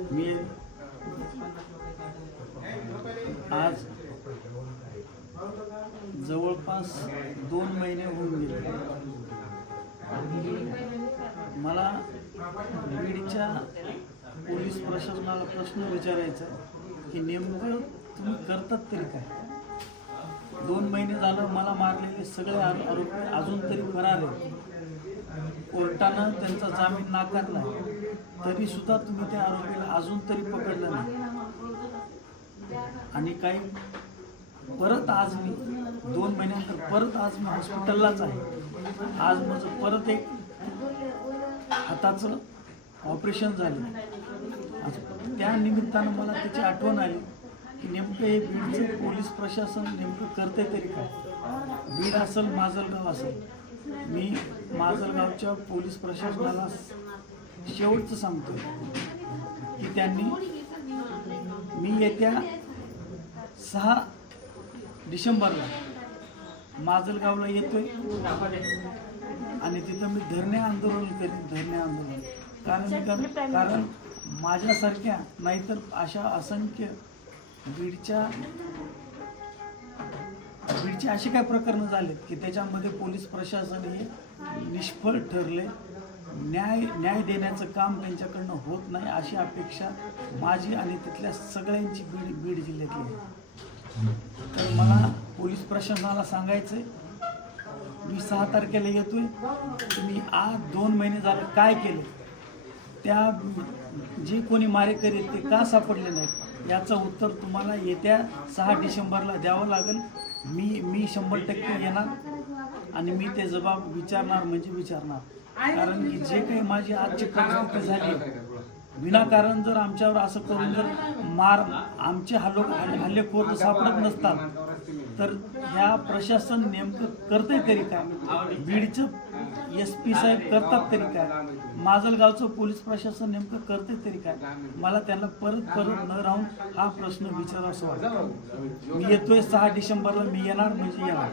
मी आज जवळपास 2 महिने होऊन गेले. मला बीडच्या पोलीस प्रशासनाला प्रश्न विचारायचा आहे की नेमकं तुम्ही करतात तरी काय? 2 महिने झालं मला मारलेले सगळे आरोपी अजून तरी फरार आहेत. कोर्टानं त्यांचा जामीन नाकारला तरी सुद्धा तुम्ही त्या आरोपीला अजून तरी पकडलं नाही. आणि काही परत आज मी 2 महिन्यानंतर परत आज मी हॉस्पिटललाच आहे. आज माझं परत एक हाताचं ऑपरेशन झालं. त्या निमित्तानं मला त्याची आठवण आली की नेमकं हे बीडचं पोलीस प्रशासन नेमकं करते तरी काय? बीड असेल माजलगाव असेल, मी माजलगावच्या पोलीस प्रशासनाला शेवटचं सांगतो की त्यांनी मी येत्या 6 डिसेंबरला माजलगावला येतोय आणि तिथं मी धरणे आंदोलन करीन. धरणे आंदोलन कारण माझ्यासारख्या नाहीतर अशा असंख्य बीडचे असे काही प्रकरण झालेत की त्याच्यामध्ये पोलीस प्रशासन हे निष्फळ ठरले. न्याय देण्याचं काम त्यांच्याकडनं होत नाही अशी अपेक्षा माझी आणि तिथल्या सगळ्यांची बीड जिल्ह्यातली आहे. तर मला पोलीस प्रशासनाला सांगायचं आहे, मी 6 तारखेला येतोय. तुम्ही आज 2 महिने झालं काय केलं? त्या जे कोणी मारेकरी ते का सापडले नाहीत याचं उत्तर तुम्हाला येत्या 6 डिसेंबरला द्यावं लागेल. मी 100% येणार आणि मी ते जबाब विचारणार म्हणजे विचारणार. कारण की जे काही माझी आजची परिस्थिती झाली विनाकारण जर आमच्यावर असं करून जर आमचे हल्लेखोर सापडत नसतात तर ह्या प्रशासन नेमकं करतंय तरी काय? बीडचं SP साहेब करतात तरी काय? माजलगावचं पोलीस प्रशासन नेमकं करते तरी काय? मला त्यांना परत न राहून हा प्रश्न विचारावा असं वाटतं. मी येतोय 6 डिसेंबरला, मी येणार म्हणजे येणार.